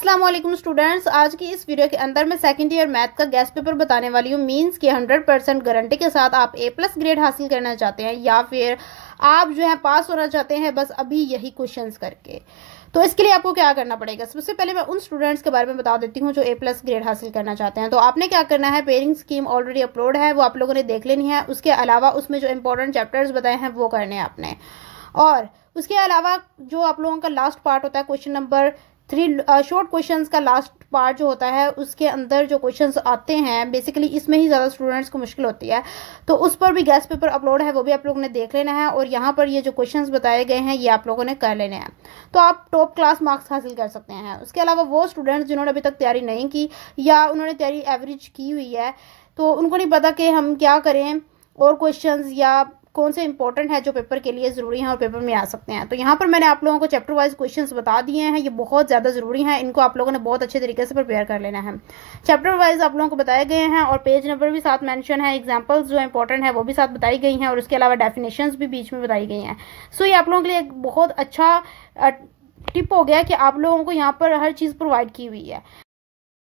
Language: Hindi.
अस्सलाम वालेकुम स्टूडेंट्स, आज की इस वीडियो के अंदर मैं सेकंड ईयर मैथ का गेस्ट पेपर बताने वाली हूँ। मींस कि 100% गारंटी के साथ आप A+ ग्रेड हासिल करना चाहते हैं या फिर आप जो है पास होना चाहते हैं बस अभी यही क्वेश्चंस करके। तो इसके लिए आपको क्या करना पड़ेगा, सबसे पहले मैं उन स्टूडेंट्स के बारे में बता देती हूँ जो A+ ग्रेड हासिल करना चाहते हैं। तो आपने क्या करना है, पेयरिंग स्कीम ऑलरेडी अपलोड है, वो आप लोगों ने देख लेनी है। उसके अलावा उसमें जो इंपॉर्टेंट चैप्टर्स बताए हैं वो करने हैं आपने। और उसके अलावा जो आप लोगों का लास्ट पार्ट होता है क्वेश्चन नंबर 3, शॉर्ट क्वेश्चंस का लास्ट पार्ट जो होता है उसके अंदर जो क्वेश्चंस आते हैं बेसिकली इसमें ही ज़्यादा स्टूडेंट्स को मुश्किल होती है। तो उस पर भी गेस्ट पेपर अपलोड है, वो भी आप लोगों ने देख लेना है। और यहाँ पर ये जो क्वेश्चंस बताए गए हैं ये आप लोगों ने कर लेने हैं, तो आप टॉप क्लास मार्क्स हासिल कर सकते हैं। उसके अलावा वो स्टूडेंट्स जिन्होंने अभी तक तैयारी नहीं की या उन्होंने तैयारी एवरेज की हुई है तो उनको नहीं पता कि हम क्या करें और क्वेश्चंस या कौन से इंपॉर्टेंट है जो पेपर के लिए ज़रूरी हैं और पेपर में आ सकते हैं। तो यहाँ पर मैंने आप लोगों को चैप्टर वाइज क्वेश्चंस बता दिए हैं, ये बहुत ज़्यादा ज़रूरी हैं, इनको आप लोगों ने बहुत अच्छे तरीके से प्रिपेयर कर लेना है। चैप्टर वाइज आप लोगों को बताए गए हैं और पेज नंबर भी साथ मेंशन है, एग्जांपल्स जो इंपॉर्टेंट है वो भी साथ बताई गई हैं और उसके अलावा डेफिनेशंस भी बीच में बताई गई हैं। सो ये आप लोगों के लिए एक बहुत अच्छा टिप हो गया कि आप लोगों को यहाँ पर हर चीज़ प्रोवाइड की हुई है।